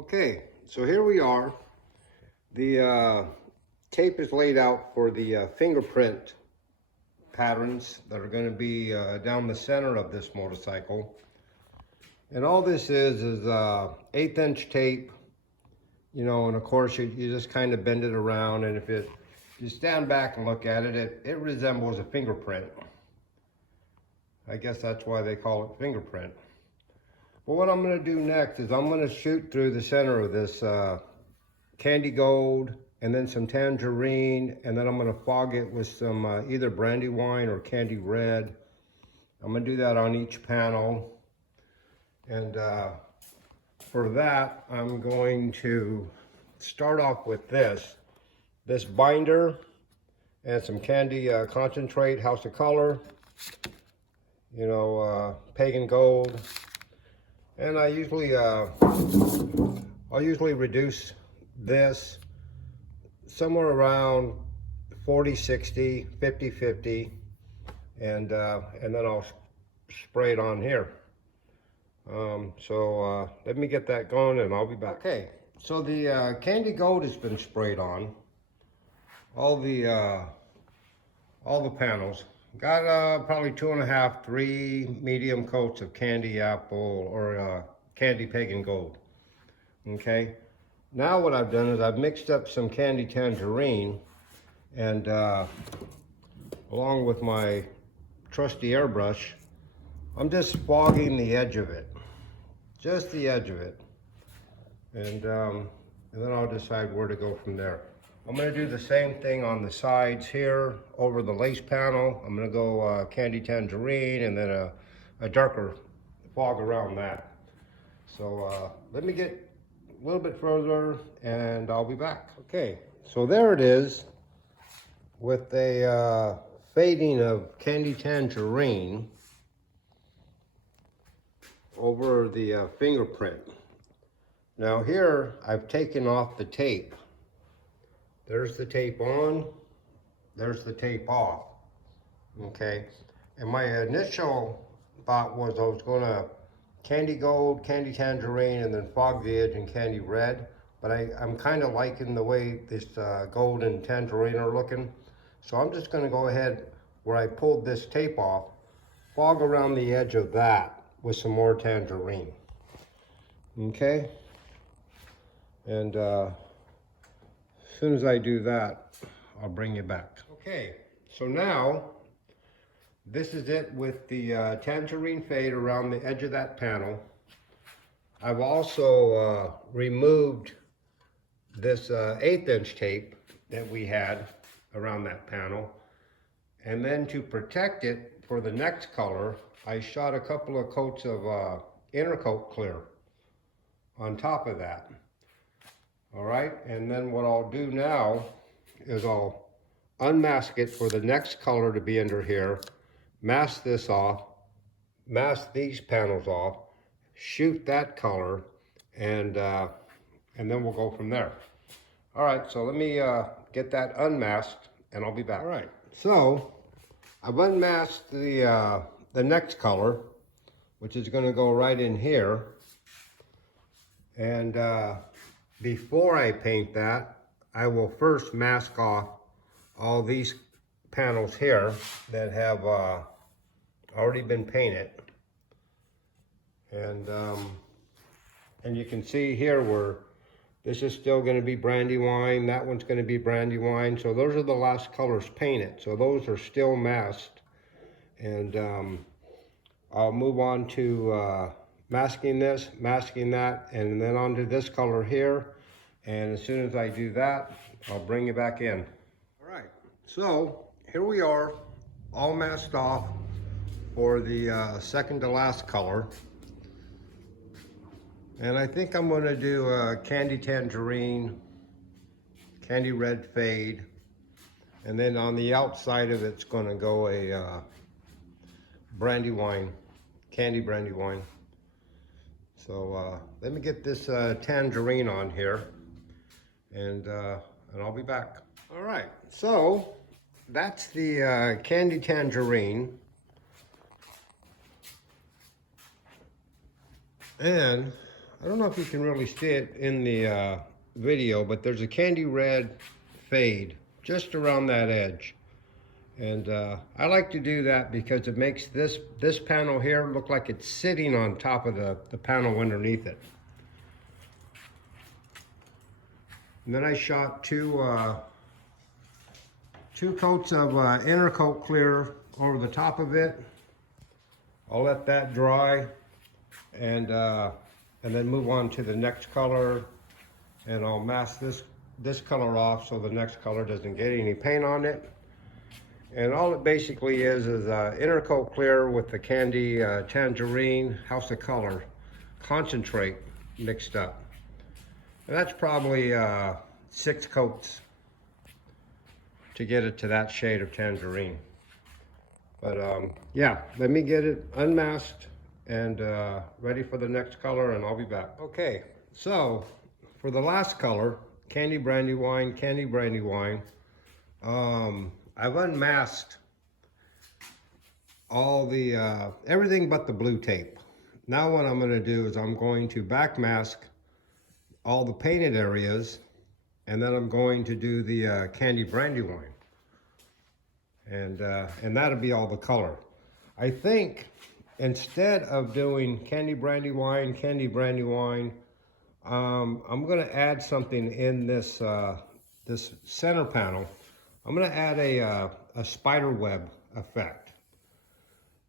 Okay, so here we are. The tape is laid out for the fingerprint patterns that are going to be down the center of this motorcycle. And all this is 1/8 inch tape, you know, and of course you just kind of bend it around, and if you stand back and look at it, it resembles a fingerprint. I guess that's why they call it fingerprint. Well, what I'm going to do next is I'm going to shoot through the center of this candy gold and then some tangerine, and then I'm going to fog it with some either brandywine or candy red. I'm going to do that on each panel, and for that I'm going to start off with this binder and some candy concentrate, House of Color, you know, pagan gold. And I'll usually reduce this somewhere around 40-60, 50-50, and then I'll spray it on here. Let me get that going and I'll be back. Okay, so the candy gold has been sprayed on all the panels. Got probably 2.5, 3 medium coats of candy apple or candy pagan gold. Okay, now what I've done is I've mixed up some candy tangerine, and along with my trusty airbrush, I'm just fogging the edge of it, just the edge of it, and then I'll decide where to go from there. I'm going to do the same thing on the sides here over the lace panel. I'm going to go candy tangerine and then a darker fog around that. So let me get a little bit further and I'll be back. Okay, so there it is with a fading of candy tangerine over the fingerprint. Now here I've taken off the tape. There's the tape on, there's the tape off, okay? And my initial thought was I was gonna candy gold, candy tangerine, and then fog the edge in candy red, but I'm kind of liking the way this gold and tangerine are looking. So I'm just gonna go ahead where I pulled this tape off, fog around the edge of that with some more tangerine, okay? And as soon as I do that, I'll bring you back. Okay, so now this is it with the tangerine fade around the edge of that panel. I've also removed this 1/8 inch tape that we had around that panel. And then to protect it for the next color, I shot a couple of coats of inner coat clear on top of that. All right, and then what I'll do now is I'll unmask it for the next color to be under here, mask this off, mask these panels off, shoot that color, and then we'll go from there. All right, so let me get that unmasked and I'll be back. All right, so I've unmasked the next color, which is gonna go right in here. And before I paint that, I will first mask off all these panels here that have already been painted. And you can see here where this is still going to be brandywine, that one's going to be brandywine. So those are the last colors painted. So those are still masked. And I'll move on to masking this, masking that, and then onto this color here. And as soon as I do that, I'll bring you back in. All right, so here we are, all masked off for the second to last color. And I think I'm gonna do a candy tangerine, candy red fade, and then on the outside of it's gonna go a brandywine, candy brandywine. So let me get this tangerine on here, and I'll be back. All right, so that's the candy tangerine. And I don't know if you can really see it in the video, but there's a candy red fade just around that edge. And I like to do that because it makes this panel here look like it's sitting on top of the panel underneath it. And then I shot two coats of inner coat clear over the top of it. I'll let that dry and then move on to the next color, and I'll mask this color off so the next color doesn't get any paint on it. And all it basically is inner coat clear with the candy tangerine House of Color concentrate mixed up. And that's probably 6 coats to get it to that shade of tangerine. But yeah, let me get it unmasked and ready for the next color, and I'll be back. Okay, so for the last color, candy brandy wine, I've unmasked all the everything but the blue tape. Now what I'm going to do is I'm going to back mask all the painted areas, and then I'm going to do the candy brandy wine, and that'll be all the color. I think instead of doing candy brandy wine, I'm going to add something in this this center panel. I'm going to add a spider web effect,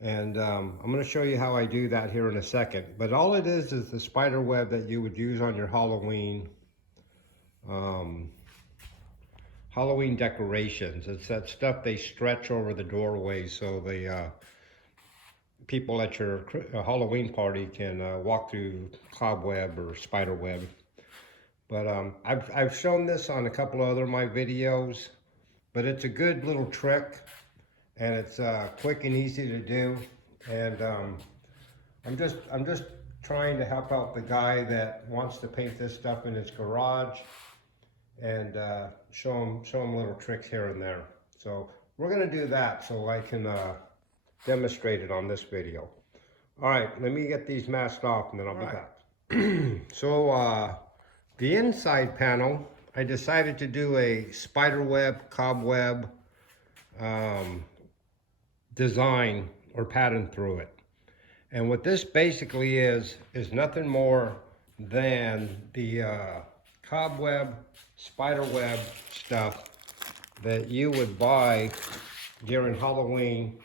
and I'm going to show you how I do that here in a second. But all it is the spider web that you would use on your Halloween Halloween decorations. It's that stuff they stretch over the doorway so the people at your Halloween party can walk through cobweb or spider web. But I've shown this on a couple of other of my videos, but it's a good little trick, and it's quick and easy to do. And I'm just trying to help out the guy that wants to paint this stuff in his garage, and show him little tricks here and there. So we're gonna do that so I can demonstrate it on this video. All right, let me get these masked off and then I'll be back. So the inside panel, I decided to do a spider web, cobweb design or pattern through it. And what this basically is nothing more than the cobweb, spider web stuff that you would buy during Halloween.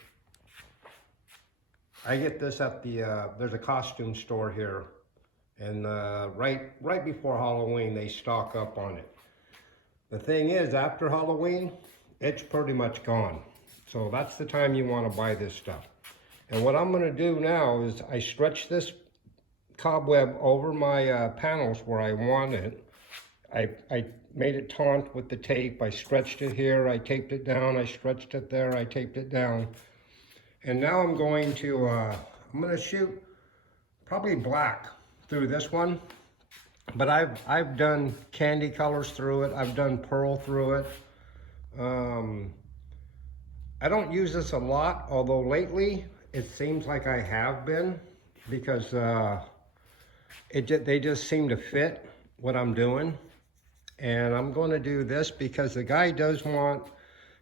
I get this at the, there's a costume store here, and right before Halloween, they stock up on it. The thing is, after Halloween, it's pretty much gone. So that's the time you want to buy this stuff. And what I'm going to do now is I stretch this cobweb over my panels where I want it. I made it taut with the tape. I stretched it here, I taped it down, I stretched it there, I taped it down. And now I'm going to shoot probably black through this one. But I've done candy colors through it. I've done pearl through it. I don't use this a lot, although lately it seems like I have been, because they just seem to fit what I'm doing. And I'm going to do this because the guy does want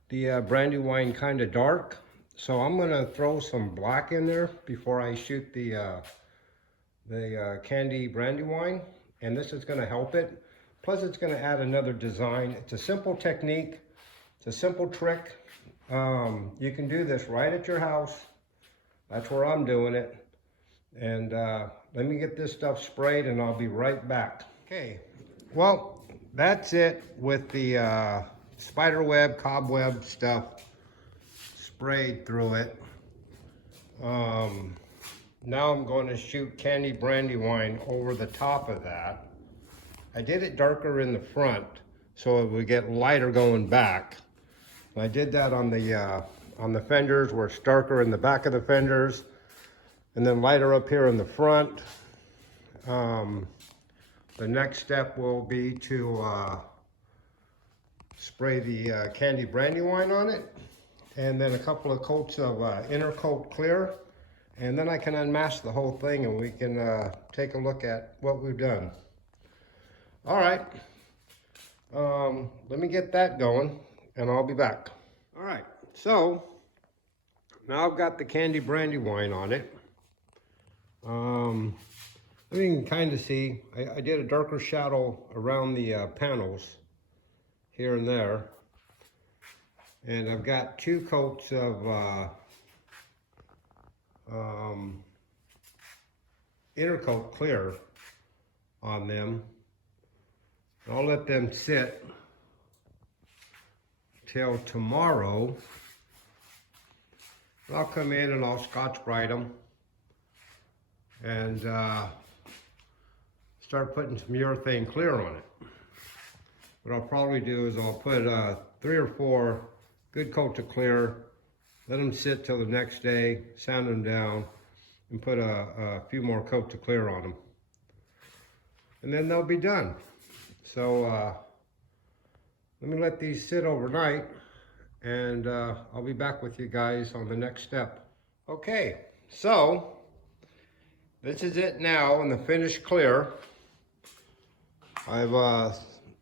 the brandy wine kind of dark. So I'm going to throw some black in there before I shoot the candy brandy wine. And this is going to help it. Plus it's going to add another design. It's a simple technique. It's a simple trick. You can do this right at your house. That's where I'm doing it. And let me get this stuff sprayed and I'll be right back. Okay, well, that's it with the spider web, cobweb stuff sprayed through it. Now I'm going to shoot candy brandy wine over the top of that. I did it darker in the front so it would get lighter going back. I did that on the fenders where it's darker in the back of the fenders, and then lighter up here in the front. The next step will be to spray the candy brandy wine on it, and then a couple of coats of inner coat clear, and then I can unmask the whole thing and we can take a look at what we've done. All right, let me get that going and I'll be back. All right, so now I've got the candy brandy wine on it. You can kind of see, I did a darker shadow around the panels here and there. And I've got 2 coats of inner coat clear on them. I'll let them sit till tomorrow. I'll come in and I'll Scotch-Brite them and start putting some urethane clear on it. What I'll probably do is I'll put 3 or 4 good coats of clear, let them sit till the next day, sand them down, and put a few more coats of clear on them. And then they'll be done. So let me let these sit overnight, and I'll be back with you guys on the next step. Okay, so this is it now in the finished clear. I've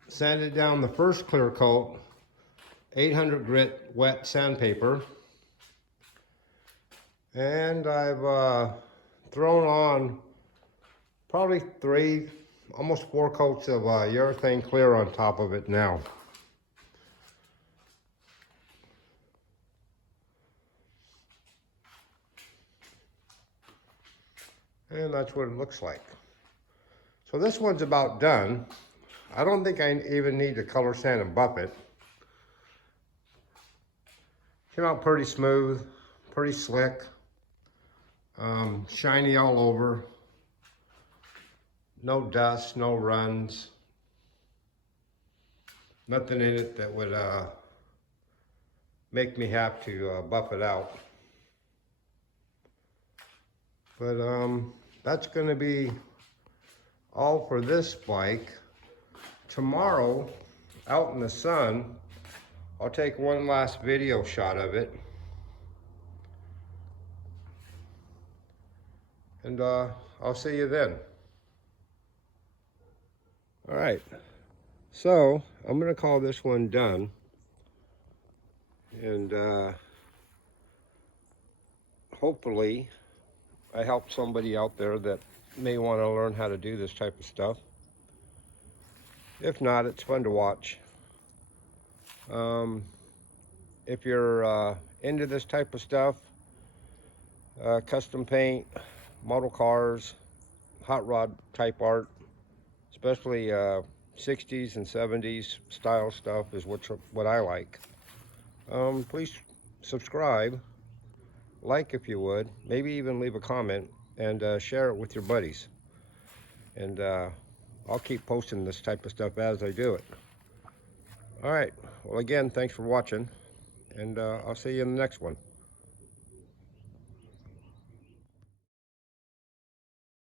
sanded down the first clear coat, 800 grit wet sandpaper, and I've thrown on probably 3, almost 4 coats of urethane clear on top of it now. And that's what it looks like. So this one's about done. I don't think I even need to color sand and buff it. Came out pretty smooth, pretty slick, shiny all over. No dust, no runs. Nothing in it that would make me have to buff it out. But that's gonna be all for this bike. Tomorrow, out in the sun, I'll take one last video shot of it. And I'll see you then. All right, so I'm gonna call this one done. And hopefully I helped somebody out there that may want to learn how to do this type of stuff. If not, it's fun to watch. If you're into this type of stuff, custom paint, model cars, hot rod type art, especially 60s and 70s style stuff is what I like. Please subscribe, like if you would, maybe even leave a comment, and share it with your buddies. And I'll keep posting this type of stuff as I do it. All right, well again, thanks for watching, and I'll see you in the next one.